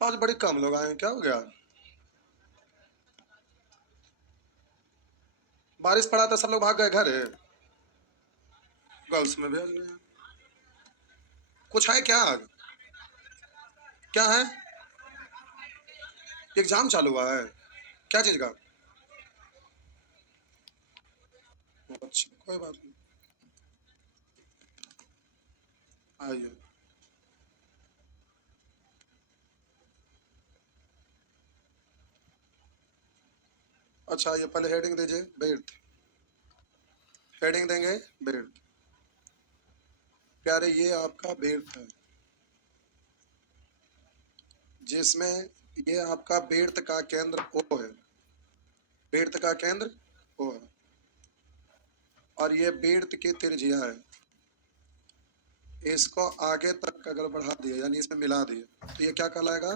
आज बड़ी कम लोग आए हैं, क्या हो गया? बारिश पड़ा था, सब लोग भाग गए घर। गर्ल्स में भी आ गए हैं। कुछ है क्या आज? क्या है? एग्जाम चालू हुआ है? क्या चीज का? अच्छा, कोई बात नहीं, आइए। अच्छा, ये पहले हेडिंग दीजिए, बेट। हेडिंग देंगे, बेट। प्यारे, ये आपका बेट है, जिसमें ये आपका बेट का केंद्र ओ है। बेट का केंद्र ओ है, और ये बेट की त्रिज्या है। इसको आगे तक अगर बढ़ा दिए, यानी इसमें मिला दिए, तो ये क्या कहलाएगा?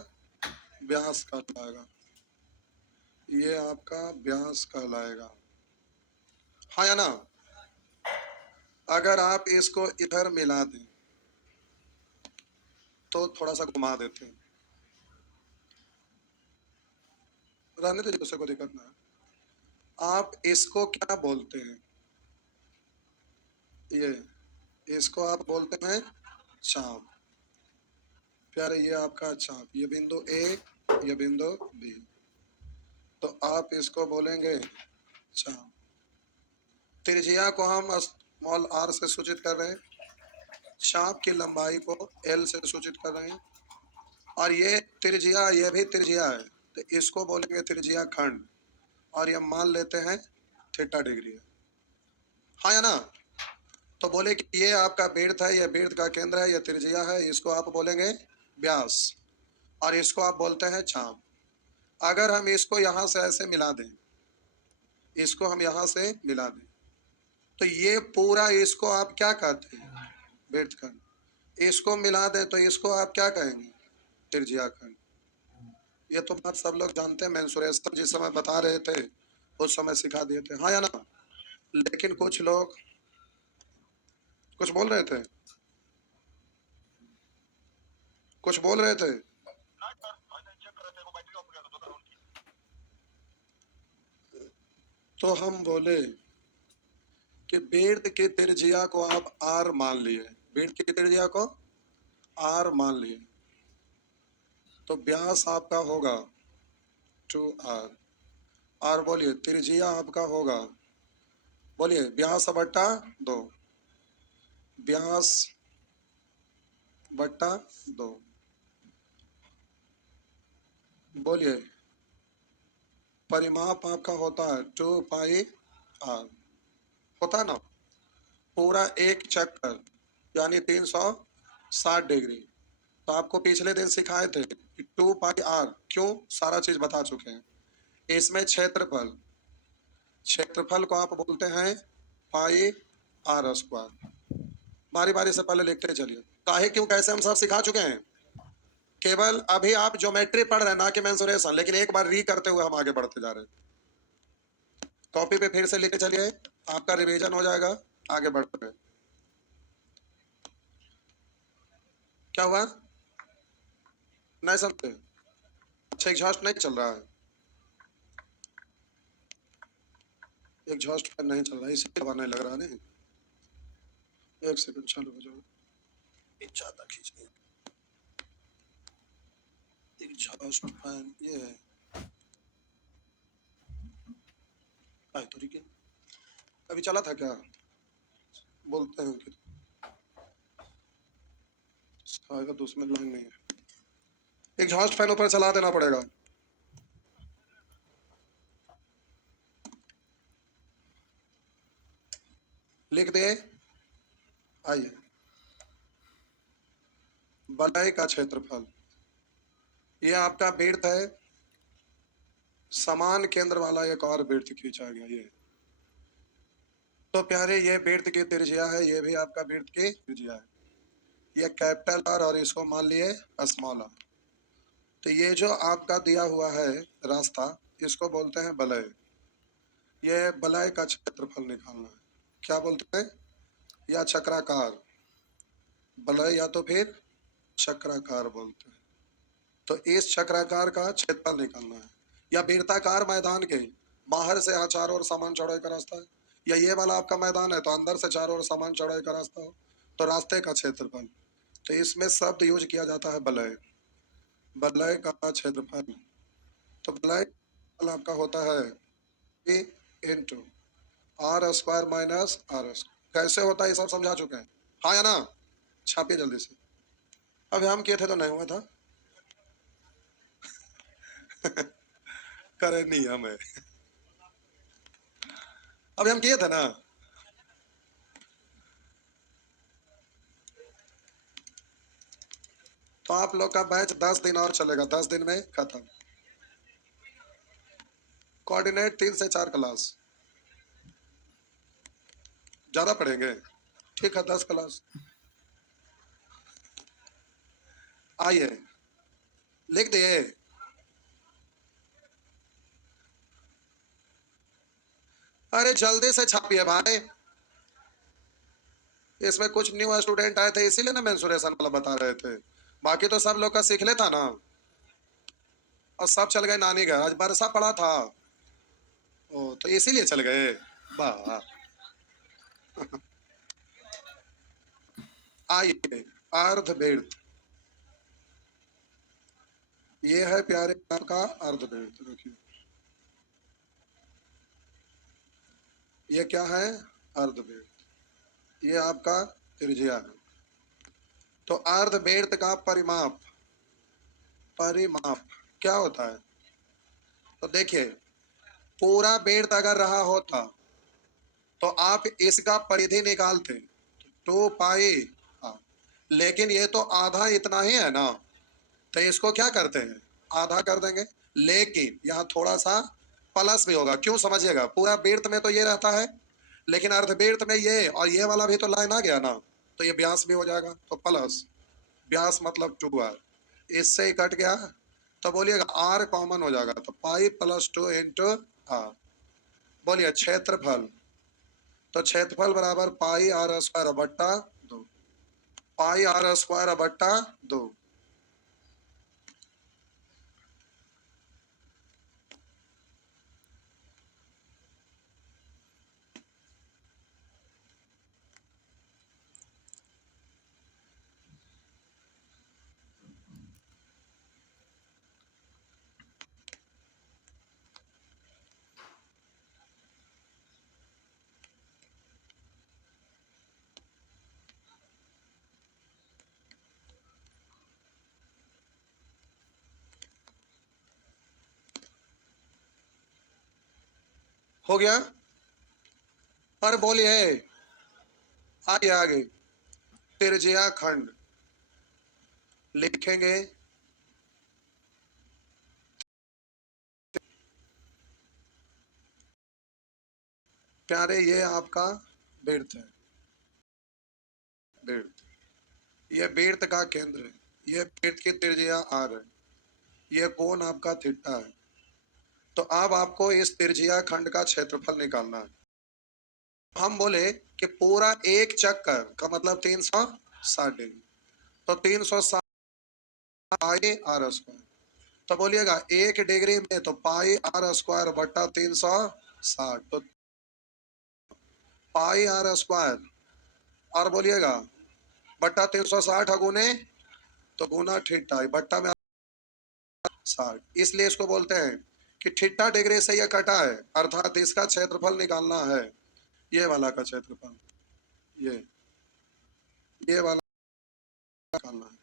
व्यास कहलाएगा। ये आपका व्यास कहलाएगा, हाँ या ना? अगर आप इसको इधर मिला दें, तो थोड़ा सा घुमा देते हैं, रहने दीजिए, दूसरे को दिक्कत ना है। आप इसको क्या बोलते हैं? ये इसको आप बोलते हैं चाप। प्यारे, ये आपका चाप, ये बिंदु ए, ये बिंदु बी, तो आप इसको बोलेंगे चाप। त्रिज्या को हम स्मॉल आर से सूचित कर रहे हैं, चाप की लंबाई को एल से सूचित कर रहे हैं, और ये त्रिज्या, ये भी त्रिज्या है, तो इसको बोलेंगे त्रिज्या खंड, और ये मान लेते हैं थीटा डिग्री है, हाँ या ना? तो बोले कि ये आपका वृत्त है, ये वृत्त का केंद्र है, ये त्रिज्या है, इसको आप बोलेंगे व्यास, और इसको आप बोलते हैं चाप। अगर हम इसको यहाँ से ऐसे मिला दें, इसको हम यहाँ से मिला दें, तो ये पूरा, इसको आप क्या कहते हैं? वृत्त खंड। इसको मिला दें तो इसको आप क्या कहेंगे? त्रिज्या खंड। ये तो बात सब लोग जानते हैं, मेंसुरेशन जिस समय बता रहे थे उस समय सिखा दिए थे, हाँ या ना? लेकिन कुछ लोग कुछ बोल रहे थे, कुछ बोल रहे थे। तो हम बोले कि वृत्त की त्रिज्या को आप आर मान लिए, वृत्त की त्रिज्या को आर मान लिए, तो व्यास आपका होगा 2r। और बोलिए त्रिज्या आपका होगा, बोलिए व्यास बट्टा 2, व्यास बट्टा 2, बोलिए परिमाप आपका होता है 2πr, होता है ना? पूरा एक चक्कर यानी 360 डिग्री। तो आपको पिछले दिन सिखाए थे कि 2πr क्यों, सारा चीज बता चुके हैं। इसमें क्षेत्रफल, क्षेत्रफल को आप बोलते हैं पाई आर स्क्वायर। बारी बारी से पहले लिखते चलिए, काहे क्यों कैसे हम सब सिखा चुके हैं। केवल अभी आप ज्योमेट्री पढ़ रहे हैं, ना कि मेंसुरेशन, लेकिन एक बार री करते हुए हम आगे बढ़ते जा रहे हैं। कॉपी पे फिर से लिखे चलिए, आपका रिवीजन हो जाएगा, आगे बढ़ रहे। क्या हुआ? नहीं समझे? अच्छा, एग्जॉस्ट नहीं चल रहा है, एग्जॉस्ट फैन नहीं चल रहा है, इसलिए हवा नहीं लग रहा नहीं। एक सेकंड, चालू हो जाओ, ज्यादा खींचिए। एग्जॉस्ट फैन ये है, तो अभी चला था क्या? बोलते हैं कि आएगा, तो उसमें लाइन नहीं है, एग्जॉस्ट फैन ऊपर चला देना पड़ेगा। लिख दे, आइए। वलय का क्षेत्रफल, ये आपका वृत्त है, समान केंद्र वाला एक और वृत्त खींचा गया ये। तो प्यारे, ये वृत्त की त्रिज्या है, ये भी आपका वृत्त की त्रिज्या है, ये कैपिटल आर और इसको मान लिए स्मॉल आर। तो ये जो आपका दिया हुआ है रास्ता, इसको बोलते हैं वलय। ये वलय का क्षेत्रफल निकालना है, क्या बोलते हैं? या चक्राकार, वलय या तो फिर चक्राकार बोलते हैं। तो इस चक्राकार का क्षेत्रफल निकालना है। या वृत्ताकार मैदान के बाहर से यहाँ चारों ओर समान चौड़ाई का रास्ता है, या ये वाला आपका मैदान है तो अंदर से चारों ओर समान चौड़ाई का रास्ता हो, तो रास्ते का क्षेत्रफल। तो इसमें शब्द यूज किया जाता है वलय, वलय का क्षेत्रफल। तो वलय आपका होता है a into r square minus r square. कैसे होता है ये सब समझा चुके हैं, हाँ या ना? छापिए जल्दी से। अभी हम किए थे तो नहीं हुआ था। करे नहीं हमें, अभी हम किए थे ना। तो आप लोग का बैच 10 दिन और चलेगा, 10 दिन में खत्म। कोऑर्डिनेट 3 से 4 क्लास ज्यादा पढ़ेंगे, ठीक है 10 क्लास। आइए लिख दिए। अरे जल्दी से छापिए भाई, इसमें कुछ न्यू स्टूडेंट आए थे इसीलिए ना मेंसुरेशन वाला बता रहे थे, बाकी तो सब लोग का सीख लेता ना। और सब चल गए नानी घर, आज बरसा पड़ा था। ओ तो इसीलिए चल गए, वाह। आइए अर्धवृत्त, ये है प्यारे आपका अर्धवृत्त। देखिए ये क्या है, अर्धवृत्त, ये आपका त्रिज्या है। तो अर्धवृत्त का परिमाप, परिमाप क्या होता है? तो देखिए पूरा वृत्त अगर रहा होता तो आप इसका परिधि निकालते, 2 पाई। हाँ, लेकिन ये तो आधा इतना ही है ना, तो इसको क्या करते हैं, आधा कर देंगे। लेकिन यहाँ थोड़ा सा प्लस भी होगा, क्यों समझिएगा। पूरा वृत्त में तो ये रहता है, लेकिन अर्धवृत्त में ये और ये वाला भी तो लाइन आ गया ना, तो ये व्यास भी हो जाएगा। तो प्लस व्यास मतलब 2r, इससे ही कट गया। तो बोलिएगा r कॉमन हो जाएगा, तो पाई प्लस 2 इंटू आर। बोलिए क्षेत्रफल, तो क्षेत्रफल बराबर पाई आर स्क्वायर बट्टा 2, पाई आर स्क्वायर बट्टा 2। हो गया, पर बोलिए आगे आगे त्रिज्या खंड लिखेंगे। प्यारे ये आपका वृत्त है, वृत्त, ये वृत्त का केंद्र है, ये वृत्त की त्रिज्या आर है, ये कोण आपका थीटा है। तो अब आपको इस त्रिज्या खंड का क्षेत्रफल निकालना है। हम बोले कि पूरा एक चक्कर का मतलब 360 डिग्री, तो 360 पाई आर स्क्वायर। तो बोलिएगा 1 डिग्री में तो पाई आर स्क्वायर बट्टा 360, तो पाई आर स्क्वायर, और बोलिएगा बट्टा 360 गुने, तो गुना थीटा बट्टा में 60। इसलिए इसको बोलते हैं कि थीटा डिग्री से यह कटा है, अर्थात इसका क्षेत्रफल निकालना है, ये वाला का क्षेत्रफल, ये वाला निकालना है।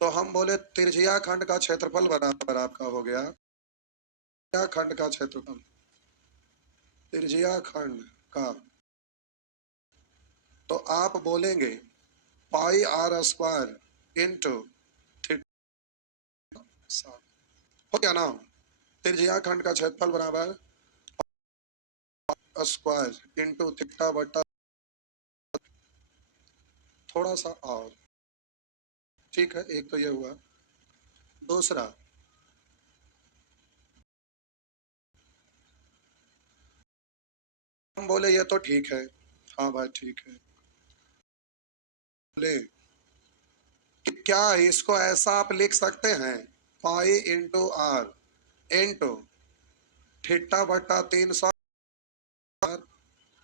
तो हम बोले त्रिज्या खंड का क्षेत्रफल बराबर आपका हो गया, त्रिज्या खंड का क्षेत्रफल, त्रिज्या खंड का, तो आप बोलेंगे पाई आर स्क्वायर इंटू थीटा, हो गया ना। त्रिज्या खंड का क्षेत्रफल बराबर स्क्वायर इंटू थीटा बटा, थोड़ा सा और, ठीक है। एक तो ये हुआ, दूसरा हम बोले ये तो ठीक है, हाँ भाई ठीक है। बोले कि क्या इसको ऐसा आप लिख सकते हैं pi into R into theta बटा 300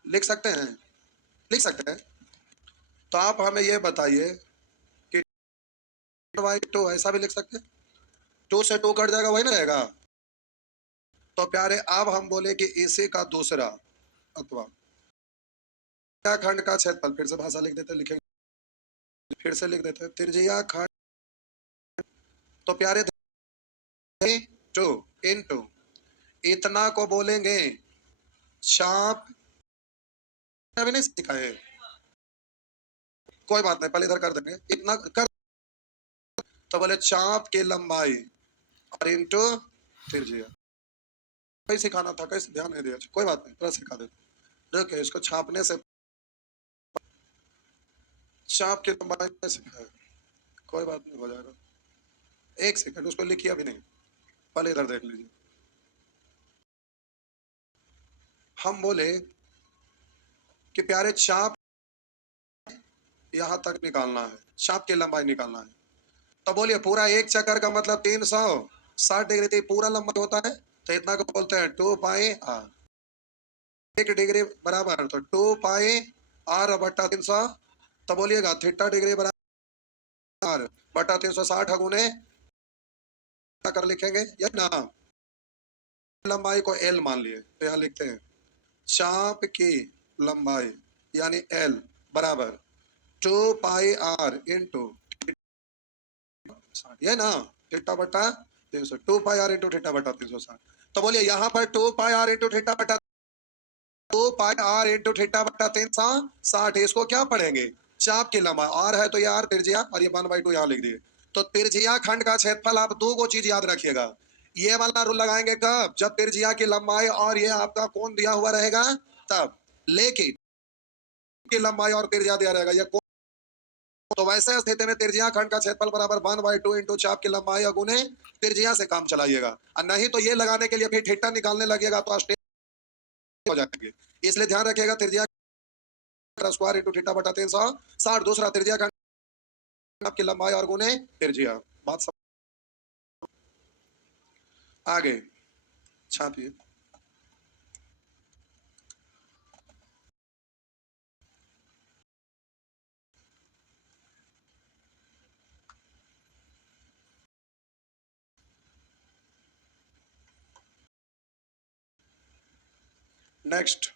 लिख सकते हैं, लिख सकते हैं। तो आप हमें ये बताइए कि बाई 2 ऐसा भी लिख सकते हैं, 2 से 2 कट जाएगा, वही ना रहेगा। तो प्यारे अब हम बोले कि इसी का दूसरा अथवा खंड का क्षेत्रफल, फिर से भाषा लिख देते, लिखेंगे फिर से लिख देते त्रिज्या खंड। तो प्यारे 2 इंटू इतना को बोलेंगे चाप। अभी नहीं सिखाए, कोई बात नहीं, पहले इधर कर देंगे, इतना कर। तो बोले चाप की लंबाई और इंटू त्रिज्या। कैसे सिखाना था, कैसे ध्यान नहीं दिया, कोई बात नहीं, पूरा सिखा देते। देखिए इसको छापने से चाप की लंबाई में सिखाया, कोई बात नहीं, हो जाएगा। एक सेकंड, उसको लिखिए अभी नहीं, पहले इधर देख लीजिए। हम बोले कि प्यारे चाप यहां तक निकालना है, चाप की लंबाई निकालना है। तो बोलिए पूरा एक चक्कर का मतलब 360 डिग्री थी, पूरा लंबाई होता है। तो इतना को बोलते हैं 2 पाई आर। 1 डिग्री बराबर तो 2 पाई आर बटा 300। तो बोलिएगा थीटा डिग्री बराबर आर बटा 360 गुने कर लिखेंगे या ना। लंबाई को एल मान लिए, तो यहाँ लिखते हैं चाप की लंबाई यानी एल बराबर 2 पाई आर इंटू, ये ना, थीटा बटा 300, 2 पाई आर इंटू थीटा बटा 360। तो बोलिए यहाँ पर 2 पाई आर इंटू थीटा बटा 2 पाई आर इंटू थीटा बटा 360, इसको क्या पढ़ेंगे, चाप की लंबाई। आर है तो ये आर त्रिज्या, और ये 1/2 यहाँ लिख दिए। तो त्रिज्या खंड का क्षेत्रफल, आप दो को चीज याद रखिएगा। ये वाला रूल लगाएंगे कब, जब त्रिज्या की लंबाई और ये आपका कोण दिया हुआ रहेगा तब। लेकिन की लंबाई और त्रिज्या दिया रहेगा, ये तो वैसे स्थिति में त्रिज्या खंड का क्षेत्रफल बराबर 1/2 इंटू चाप की लंबाई गुने त्रिज्या से काम चलाइएगा। और नहीं तो ये लगाने के लिए फिर थीटा निकालने लगेगा तो अस्टेट हो जाएंगे। इसलिए ध्यान रखिएगा त्रिज्या स्क्वायर इंटू थीटा बटा 360, दूसरा त्रिज्या खंड की लंबाई और गुने त्रिज्या। बात सब आगे छापिए। नेक्स्ट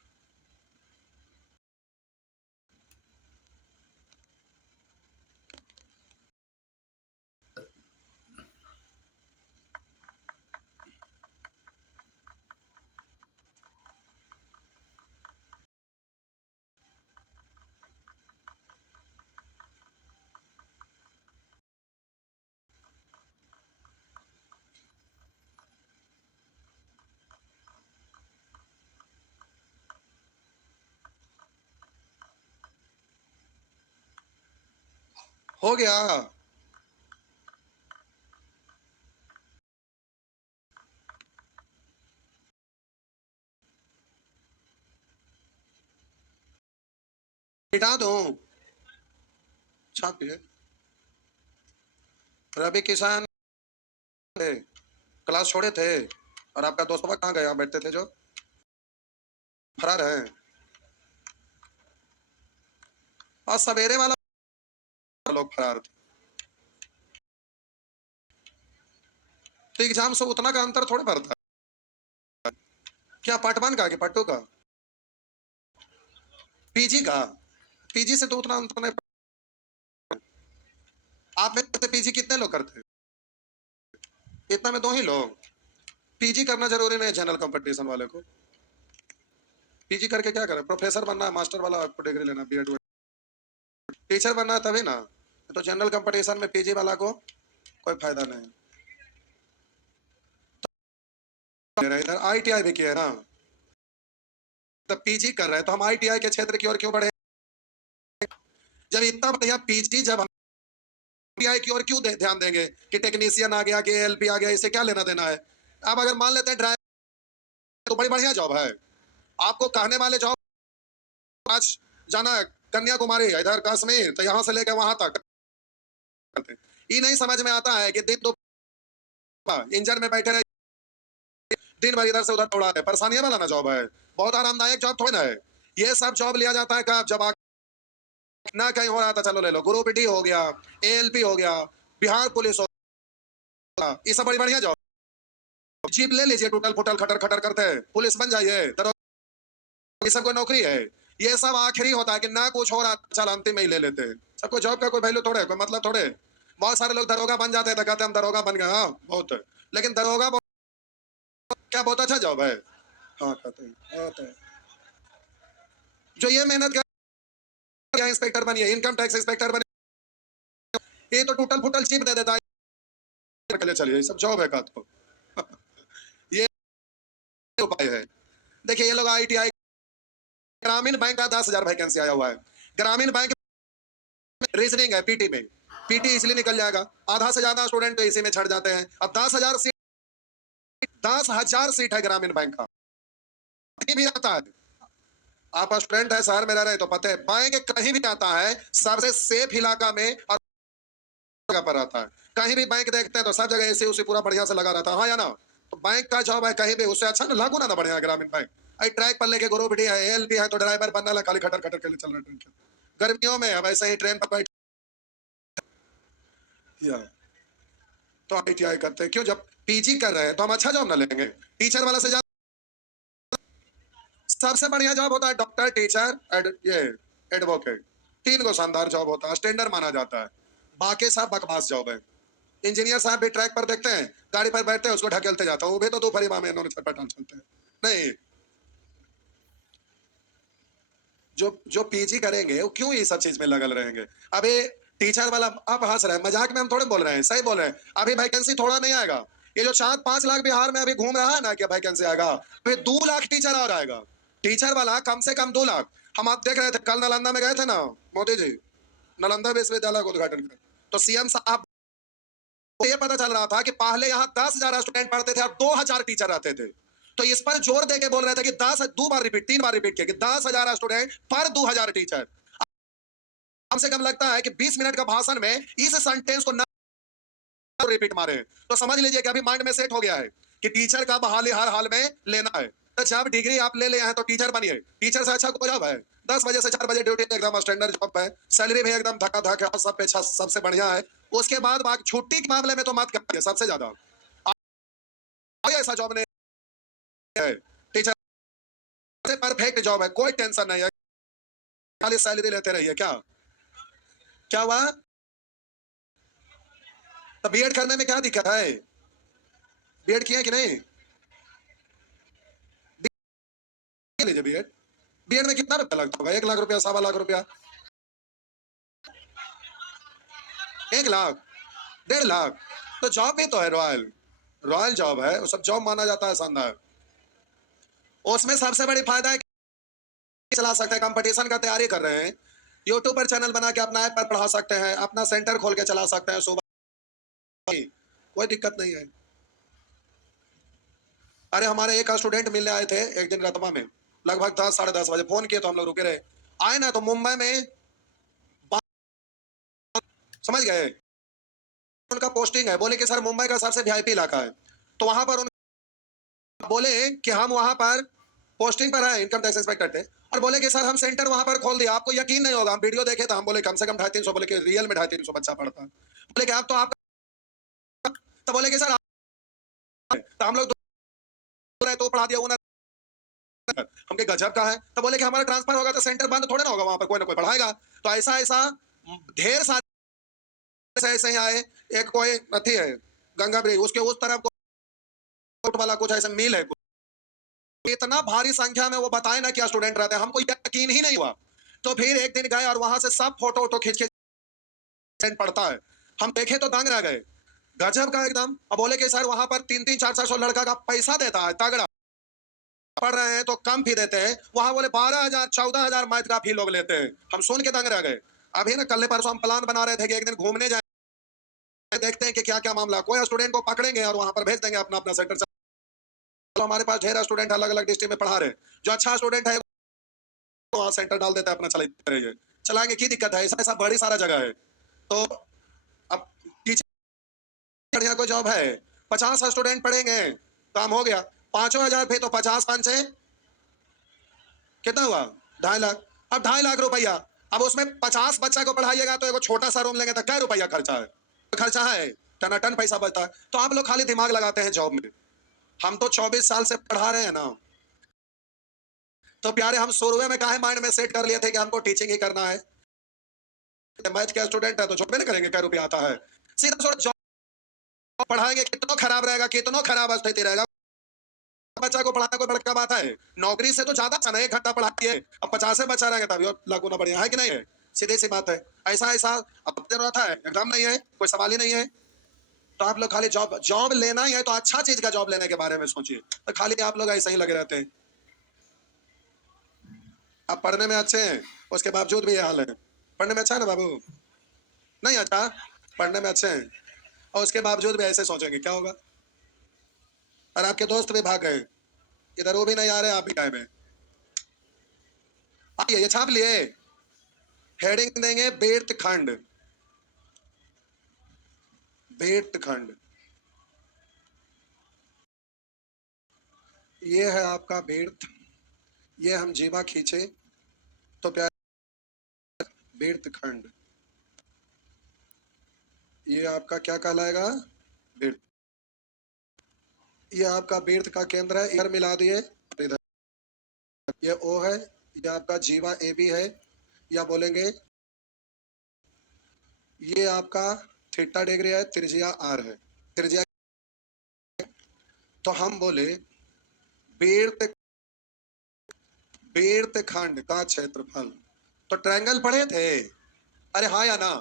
हो गया। मिटा दो, छापिए। रवि किसान थे, क्लास छोड़े थे, और आपका दोस्त कहाँ गया, बैठते थे जो फरार है। और सवेरे वाला लोग फरार थे। तो एग्जाम से उतना का अंतर थोड़े पड़ता है। क्या पार्ट 1 का कि पार्ट 2 का, पीजी का, पीजी से तो उतना अंतर नहीं। आप में से पीजी कितने लोग करते हैं, इतना में 2 ही लोग। पीजी करना जरूरी नहीं, जनरल कंपटीशन वाले को। पीजी करके क्या करें, प्रोफेसर बनना है, मास्टर वाला आपको डिग्री लेना, बीएड टीचर बनना है तभी ना। तो जनरल कंपटीशन में पीजी वाला को कोई फायदा नहीं। इधर आईटीआई भी किया है ना, तो पीजी कर रहे हैं तो हम आईटीआई के क्षेत्र की ओर क्यों बढ़े। जब इतना बढ़िया पीजी, जब हम आईटीआई की ओर क्यों ध्यान देंगे कि टेक्नीशियन आ गया कि एलपी आ गया, इसे क्या लेना देना है। अब अगर मान लेते हैं ड्राइवर, तो बड़ी बढ़िया जॉब है, आपको कहने वाले जॉब। आज जाना है कन्याकुमारी, इधर कश्मीर, तो यहाँ से लेकर वहां तक ये नहीं समझ में आता है कि दिन दो इंजन में बैठे रहे, दिन भर इधर से उधर दौड़ा रहे, परेशानियां वाला ना जॉब है, बहुत आरामदायक जॉब थोड़ी ना है। ये सब जॉब लिया जाता है कब, जब ना कहीं हो रहा था, चलो ले लो, ग्रुप डी हो गया, एएलपी हो गया, बिहार पुलिस हो गया, ये सब बड़ी बढ़िया जॉब। जीप ले लीजिए, टूटल फुटल खटर खटर करते हैं, पुलिस बन जाइए, ये सब कोई नौकरी है। ये सब आखिरी होता है कि ना कुछ हो रहा, चल अंतिम में ही ले लेते हैं। सबको जॉब का कोई वैल्यू थोड़े, कोई मतलब थोड़े। बहुत सारे लोग दरोगा बन जाते हैं तो कहते हैं हम दरोगा बन गए, हाँ बहुत है, लेकिन दरोगा क्या बहुत अच्छा जॉब है? हाँ कहते हैं, बहुत है। जो ये मेहनत कर इंस्पेक्टर बनिए, इनकम टैक्स इंस्पेक्टर बनिए, ये तो टूटल फुटल चिप दे देता है, चलिए ये सब जॉब है का तो ये उपाय है। देखिए ये लोग आईटीआई, ग्रामीण बैंक का 10,000 वैकेंसी आया हुआ है, ग्रामीण बैंक रीजनिंग है, पीटी में, पीटी इसलिए निकल जाएगा, आधा से ज्यादा स्टूडेंट तो इसी में छट जाते हैं। अब 10,000 सीट, 10,000 सीट है ग्रामीण बैंक का, कहीं भी आता है। आप स्टूडेंट है, शहर में रह रहे तो पता है, बैंक कहीं भी आता है सबसे सेफ इलाका में और जगह पर आता है। कहीं भी बैंक देखते हैं तो सब जगह ऐसे उसे पूरा बढ़िया से लगा रहता है, हाँ या ना? तो बैंक का जॉब है कहीं भी, उससे अच्छा ना लागू ना बढ़िया ग्रामीण बैंक। आई ट्रैक पर लेके ग्रुप डी है, एएलपी है, तो ड्राइवर बनना है, खाली खटर खटर के लिए चल रहा है। गर्मियों में अब ऐसे ही ट्रेन पर बैठ तो आईटीआई करते हैं, क्यों? जब पीजी कर रहे हैं तो हम अच्छा जॉब ना लेंगे? टीचर वाला से ज्यादा सबसे बढ़िया जॉब होता है डॉक्टर, टीचर, ये एडवोकेट, तीन को शानदार जॉब होता है, स्टैंडर्ड माना जाता है। बाकी सब बकवास जॉब है। इंजीनियर साहब भी ट्रैक पर देखते हैं, गाड़ी पर बैठते हैं, उसको ढकेलते जाता हूँ, वो भी तो दो परिवार में इन्होंने छटपटान चलते हैं। नहीं, जो जो पीजी करेंगे वो क्यों ये सब चीज में लगल रहेंगे? अभी टीचर वाला आप हंस रहे हैं, मजाक में हम थोड़े बोल रहे हैं, सही बोल रहे हैं। अभी वैकेंसी थोड़ा नहीं आएगा, ये जो 4-5 लाख बिहार में अभी घूम रहा है ना, क्या वैकेंसी आएगा, फिर 2 लाख टीचर और आएगा। टीचर वाला कम से कम 2 लाख। हम आप देख रहे थे, कल नालंदा में गए थे ना मोदी जी, नालंदा विश्वविद्यालय का उद्घाटन कर, तो सीएम साहब को ये पता चल रहा था कि पहले यहाँ 10,000 स्टूडेंट पढ़ते थे और 2,000 टीचर रहते थे। तो इस पर जोर देके बोल रहे थे कि 10, 2 बार रिपीट, 3 बार रिपीट किया कि 10,000 स्टूडेंट पर 2,000 टीचर। कम से कम लगता है कि 20 मिनट का भाषण में इस सेंटेंस को रिपीट मारे, तो समझ लीजिए कि अभी माइंड में सेट हो गया है कि टीचर का बहाली हर हाल में लेना है। तो जब डिग्री आप ले हैं तो टीचर बनिए, टीचर से अच्छा कोई जॉब है? 10 बजे से 4 बजे ड्यूटी, एकदम स्टैंडर्ड जॉब है, सैलरी भी एकदम धक्का धक है, सब पे अच्छा, सबसे बढ़िया है। उसके बाद बाकी छुट्टी के मामले में तो मत करिए, सबसे ज्यादा ऐसा जॉब नहीं है। टीचर परफेक्ट जॉब है, कोई टेंशन नहीं है, खाली सैलरी लेते रहिए। क्या क्या हुआ? तो बीएड करने में क्या दिक्कत है? बीएड किए कि नहीं? लीजिए बीएड, बीएड में कितना रुपया लगता होगा? 1 लाख रुपया, 1.25 लाख रुपया, 1 लाख, 1.5 लाख? तो जॉब भी तो है, रॉयल, रॉयल जॉब है, वो सब जॉब माना जाता है शानदार। उसमें सबसे बड़ी फायदा है कि चला सकते हैं, कंपटीशन का तैयारी कर रहे हैं, यूट्यूब पर चैनल बना के अपना ऐप पर पढ़ा सकते हैं, अपना सेंटर खोल के चला सकते हैं सुबह, कोई दिक्कत नहीं है। अरे हमारे एक स्टूडेंट मिलने आए थे एक दिन रतमा में, लगभग 10, 10:30 बजे फोन किए तो हम लोग रुके रहे, आए ना तो मुंबई में, समझ गए, उनका पोस्टिंग है, बोले कि सर मुंबई का सबसे वीआईपी इलाका है, तो वहां पर बोले कि हम वहां पर पोस्टिंग पर है, इनकम टैक्स इंस्पेक्टर थे, और बोले कि सर हम सेंटर वहां पर खोल दिया, आपको यकीन नहीं होगा, हम वीडियो देखे तो हम बोले कम से कम 250-300, बोले कि रियल में 250-300 बच्चा पढ़ता है। बोले कि आप तो आप, तो बोले कि सर तो हम लोग तो पढ़ा दिया उन्होंने, हमके गजब का है। तो बोले कि हमारा ट्रांसफर होगा तो सेंटर बंद थोड़े ना होगा, वहां पर कोई ना कोई पढ़ाएगा। तो ऐसा ऐसा ढेर सारे ऐसे ही आए, एक कोई नथी है गंगा ब्रिज, उसके उस तरफ वाला कुछ ऐसा मिल है, इतना भारी संख्या में वो बताए ना क्या स्टूडेंट रहते हैं, हमको यकीन ही नहीं हुआ। तो फिर एक दिन गए और वहां से सब फोटो वोटो खींच के पड़ता है, हम देखे तो दंग रह गए, गजब का एकदम। अब बोले कि सर वहां पर 3-3, 400 लड़का का पैसा देता है तगड़ा, पढ़ रहे हैं तो कम फी देते हैं, वहां बोले 12,000, 14,000 मैथ का फी लोग लेते हैं, हम सुन के दंग रह गए। अभी ना कल परसों हम प्लान बना रहे थे कि एक दिन घूमने जाए, देखते हैं कि क्या क्या मामला, कोई स्टूडेंट को पकड़ेंगे और वहां पर भेज देंगे अपना अपना सेंटर। तो हमारे पास ढेर स्टूडेंट अलग अलग डिस्ट्रिक्ट में पढ़ा रहे, जो अच्छा स्टूडेंट है वहाँ सेंटर डाल देता है, अपना चलाते रहिए, चलाएंगे, की दिक्कत है, ऐसा ऐसा बड़ी सारा जगह है। तो अब टीचर बढ़िया कोई जॉब है, 50 स्टूडेंट पढ़ेंगे, काम हो गया। 5,000 थे तो 50 5 से कितना हुआ? 2.5 लाख। अब 2.5 लाख रुपया, अब उसमें 50 बच्चा को पढ़ाइएगा तो एक छोटा सा रूम लेंगे तो क्या रुपया खर्चा है? खर्चा है, टनाटन पैसा बचता है। तो आप लोग खाली दिमाग लगाते हैं जॉब में। हम तो 24 साल से पढ़ा रहे हैं ना, तो प्यारे हम शुरू में काहे माइंड में सेट कर लिए थे कि हमको टीचिंग ही करना है। मैथ का स्टूडेंट है तो जॉब में करेंगे, क्या रुपया आता है? सीधा जॉब पढ़ाएंगे, कितना खराब रहेगा, कितना खराब स्थिति रहेगा। बच्चा को पढ़ाना कोई बड़का बात है? नौकरी से तो ज्यादा अच्छा नहीं, 1 घंटा पढ़ाइए, अब 50 बच्चा रहेंगे तभी लागू ना बढ़िया है कि नहीं है? सीधी सी बात है। ऐसा ऐसा अब जरूरत है, एग्जाम नहीं है, कोई सवाल ही नहीं है। तो आप लोग खाली जॉब जॉब लेना ही है तो अच्छा चीज का जॉब लेने के बारे में सोचिए। तो खाली आप लोग ऐसे ही लगे रहते हैं। आप पढ़ने में अच्छे हैं, उसके बावजूद भी ये हाल है। पढ़ने में अच्छा है ना बाबू? नहीं अच्छा? पढ़ने में अच्छे हैं और उसके बावजूद भी ऐसे सोचेंगे, क्या होगा? और आपके दोस्त भी भाग गए, इधर वो भी नहीं आ रहे, आप भी गायब हैं। आइए ये छाप लिए, हेडिंग देंगे बेट खंड। बेट खंड, ये है आपका बेट, ये हम जीवा खींचे तो प्यार बेट खंड, ये आपका क्या कहलाएगा? बेट। ये आपका बेट का केंद्र है, इधर मिला दिए, इधर ये ओ है, ये आपका जीवा ए बी है, या बोलेंगे ये आपका थीटा डिग्री है, त्रिज्या आर है, त्रिज्या। तो हम बोले बेट, बेट खंड का क्षेत्रफल। तो ट्रायंगल पढ़े थे? अरे हाँ या ना?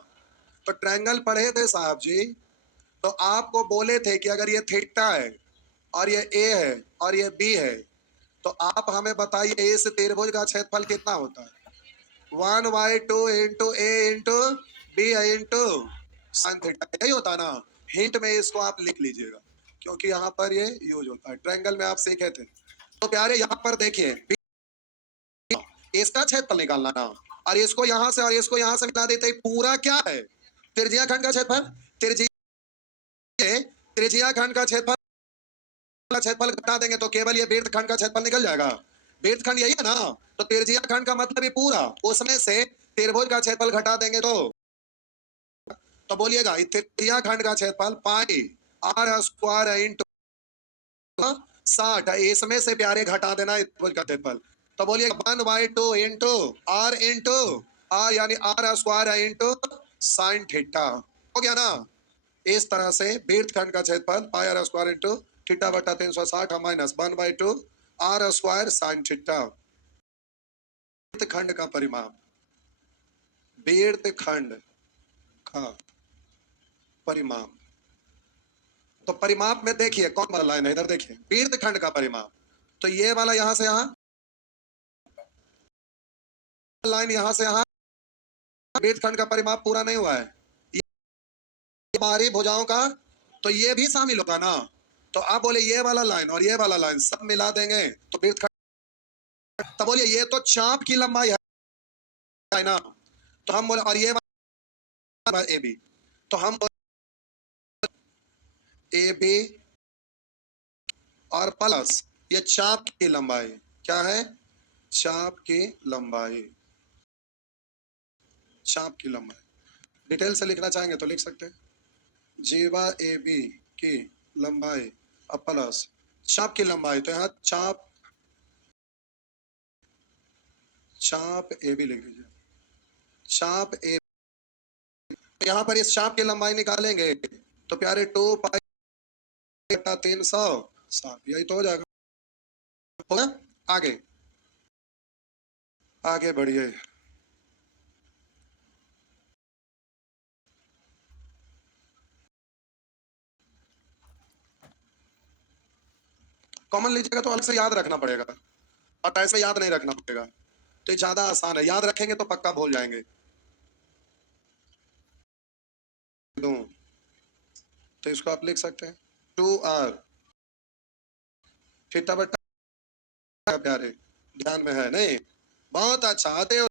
तो ट्रायंगल पढ़े थे साहब जी। तो आपको बोले थे कि अगर ये थीटा है और ये ए है और ये बी है, तो आप हमें बताइए इस त्रिभुज का क्षेत्रफल कितना होता है? 1/2 into a into b into sine theta, यही होता ना? हिंट में इसको आप लिख लीजिएगा क्योंकि यहाँ पर ये यूज होता है। ट्रायंगल में आप सीखे थे। तो प्यारे यहाँ पर देखिए, इसका क्षेत्रफल निकालना ना, और इसको यहाँ से और इसको यहाँ से मिला देते पूरा क्या है? त्रिज्या खंड का क्षेत्रफल। त्रिज्या, त्रिज्या खंड का क्षेत्रफल घटा देंगे तो केवल ये वृत्त खंड का क्षेत्रफल निकल जाएगा। वृत्त खंड यही है ना, तो त्रिज्या खंड का मतलब ही पूरा, उसमें से त्रिभुज का क्षेत्रफल घटा देंगे तो बोलिएगा त्रिज्या खंड का क्षेत्रफल पाई आर स्क्वायर इंटू 60, इसमें से प्यारे घटा देना त्रिभुज का क्षेत्रफल। तो बोलिए 1/2 इंटू आर यानी r square into sine theta, हो गया ना? इस तरह से वृत्त खंड का क्षेत्रफल pi r square into theta बटा 360 minus 1/2 r square sine theta. वृत्त खंड का परिमाप, वृत्त खंड का परिमाप। तो परिमाप में देखिए कौन वाला लाइन है, इधर देखिए वृत्त खंड का परिमाप। तो ये वाला यहां से यहां, लाइन यहां से यहां, वृत्त खंड का परिमाप पूरा नहीं हुआ है। ये बाहरी भुजाओं का, तो ये भी शामिल होगा ना? तो आप बोले ये वाला लाइन और ये वाला लाइन सब मिला देंगे तो वृत्त खंड। तो बोलिए ये तो चाप की लंबाई है ना? तो हम बोले और ये वाला ए बी, तो हम ए बी और प्लस ये चाप की लंबाई, क्या है? चाप की लंबाई, चाप की लंबाई। डिटेल से लिखना चाहेंगे तो लिख सकते हैं, जीवा ए बी की लंबाई और प्लस चाप की लंबाई। तो यहाँ चाप, चाप ए बी लिख लीजिए, चाप ए। यहाँ पर इस चाप की लंबाई निकालेंगे तो प्यारे 2 पाई 360, यही तो हो जाएगा। होगा? आगे आगे बढ़िए। कॉमन लीजिएगा तो अलग से याद रखना पड़ेगा और ऐसे याद नहीं रखना पड़ेगा, तो ये ज्यादा आसान है। याद रखेंगे तो पक्का भूल जाएंगे। तो इसको आप लिख सकते हैं 2r थीटा बटा, प्यारे ध्यान में है नहीं? बहुत अच्छा आते हो,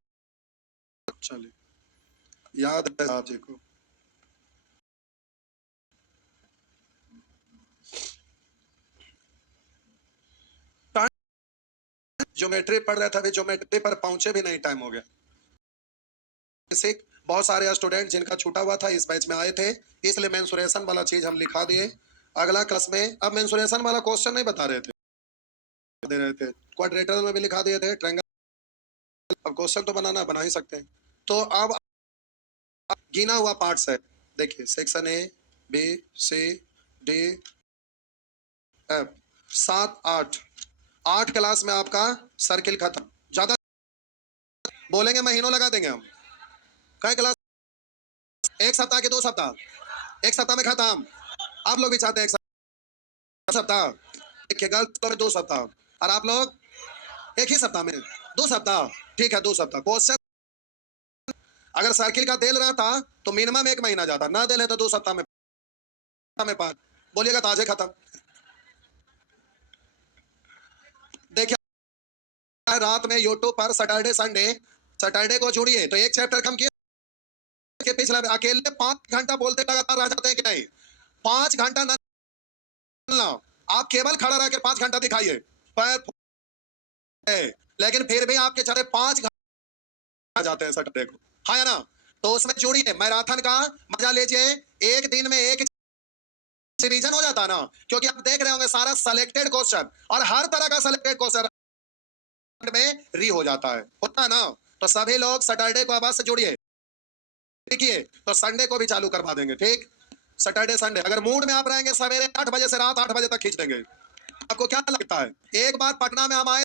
चलिए याद है आप जी को। ज्योमेट्री पढ़ रहे थे, अभी ज्योमेट्री पर पहुंचे भी नहीं, टाइम हो गया। बेसिक बहुत सारे स्टूडेंट जिनका छूटा हुआ था इस बैच में आए थे, इसलिए मेंसुरेशन वाला चीज हम लिखा दिए। अगला क्लास में अब मेंसुरेशन वाला क्वेश्चन नहीं बता रहे थे, दे रहे थे, क्वाड्रेटर में भी लिखा दिए थे, ट्रायंगल। अब क्वेश्चन तो बनाना बना ही सकते हैं। तो अब गिना हुआ पार्ट्स है, देखिए section A, B, C, D, F, 7, 8, 8 class में आपका सर्किल खत्म। ज्यादा बोलेंगे महीनों लगा देंगे हम। कई क्लास, एक सप्ताह के 2 सप्ताह, एक सप्ताह में खत्म। आप लोग भी चाहते हैं एक सप्ताह, देखिए गलत तो 2 सप्ताह, और आप लोग एक ही सप्ताह में 2 सप्ताह। ठीक है, 2 सप्ताह। क्वेश्चन अगर सर्किल का देल रहा था तो मिनिमम 1 महीना जाता, ना देल है तो 2 सप्ताह में 5। बोलिएगा ताजे खत्म। देखिए रात में यूट्यूब पर सैटरडे संडे, सैटरडे को जोड़िए तो एक चैप्टर कम किए के पिछला अकेले 5 घंटा बोलते लगातार रह जाते हैं कि नहीं? 5 घंटा ना, आप केवल खड़ा रह के 5 घंटा दिखाइए, पैर है, लेकिन फिर भी आपके चेहरे 5 घंटा जाते हैं सैटरडे को, है ना? तो उसमें जोड़िए, मैराथन का मजा लीजिए। एक दिन में एक रिवीजन हो जाता है ना, क्योंकि आप देख रहे होंगे सारा सिलेक्टेड क्वेश्चन, और हर तरह का सिलेक्टेड क्वेश्चन में री हो जाता है, होता है ना? तो सभी लोग सैटरडे को आवाज से जोड़िए, देखिए तो संडे को भी चालू करवा देंगे। ठीक, सैटरडे संडे अगर मूड में आप रहेंगे सवेरे 8 बजे से रात 8 बजे तक खींच देंगे। आपको क्या लगता है? एक बार पटना में हम आए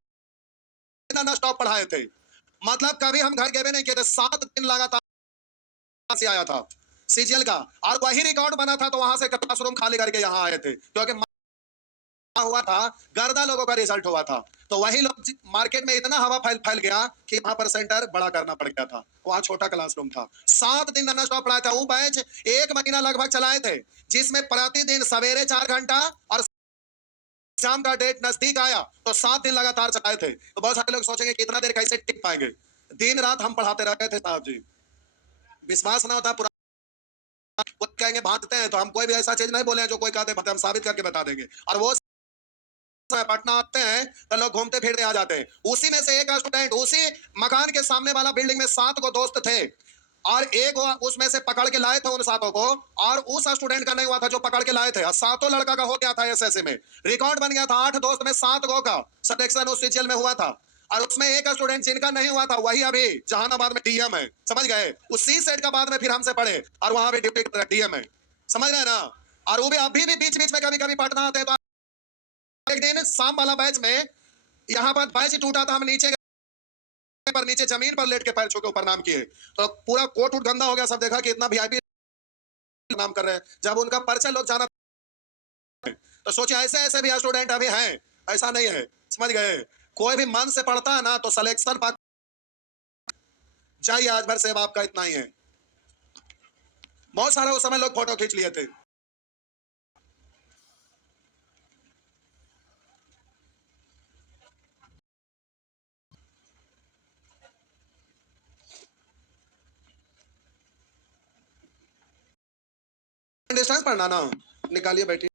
ना, स्टॉप पढ़ाए थे, मतलब कभी हम घर गए नहीं किए थे, 7 दिन लगातार से आया था सीजीएल का, और वही रिकॉर्ड बना था, तो वहां से क्लासरूम खाली करके यहाँ आए थे, क्योंकि हुआ था, गर्दा लोगों का रिजल्ट हुआ था, तो वही लोग मार्केट में इतना हवा फैल फैल गया कि वहां पर सेंटर बड़ा करना पड़ गया था, वहां छोटा क्लासरूम था। 7 दिन नन्ना स्टॉप पढ़ाया था, वो बैच 1 महीना लगभग चलाए थे, जिसमें प्रतिदिन सवेरे 4 घंटा और शाम का डेट नजदीक आया तो 7 दिन लगातार चलाए थे। तो बहुत सारे लोग सोचेंगे कितना देर कैसे टिक पाएंगे, दिन रात हम पढ़ाते रहते थे साहब जी। विश्वास ना होता पुरा कहेंगे भागते हैं, तो हम कोई भी ऐसा चीज नहीं बोले जो कोई कहते हैं, हम साबित करके बता देंगे। और वो पटना आते हैं तो लोग घूमते फिरते आ जाते हैं। उसी में से एक स्टूडेंट उसी मकान के सामने वाला बिल्डिंग में 7 को दोस्त थे, और एक उसमें से पकड़ के लाए थे उन 7 को, और उस स्टूडेंट का नहीं हुआ था जो पकड़ के लाए थे, 7 लड़का का हो गया था एसएससी में, रिकॉर्ड बन गया था 8 दोस्त में 7 गो का सिलेक्शन उस सीजीएल में हुआ था। और उसमें एक स्टूडेंट जिनका नहीं हुआ था वही अभी जहानाबाद में डीएम है, समझ गए? उसी सेट का बाद में फिर हमसे पढ़े और वहां भी डिप्टी डीएम है, समझ रहे हैं ना? और वो भी अभी भी बीच बीच में कभी कभी पटना आते हैं। तो एक दिन शाम वाला बैच में यहाँ पर बैच टूटा था, हम नीचे पर नीचे जमीन पर लेट के पैर छू के ऊपर नाम किए, तो पूरा कोट उट गंदा हो गया, सब देखा कि इतना वीआईपी नाम कर रहे हैं। जब उनका परिचय लोग जाना तो सोचे ऐसे ऐसे भी स्टूडेंट अभी हैं, ऐसा नहीं है, समझ गए? कोई भी मन से पढ़ता है ना तो सिलेक्शन पा जाइए। आज भर सेवा आपका इतना ही है। बहुत सारे उस समय लोग फोटो खींच लिए थे। डिस्टेंस पढ़ना ना, निकालिए बैठिए।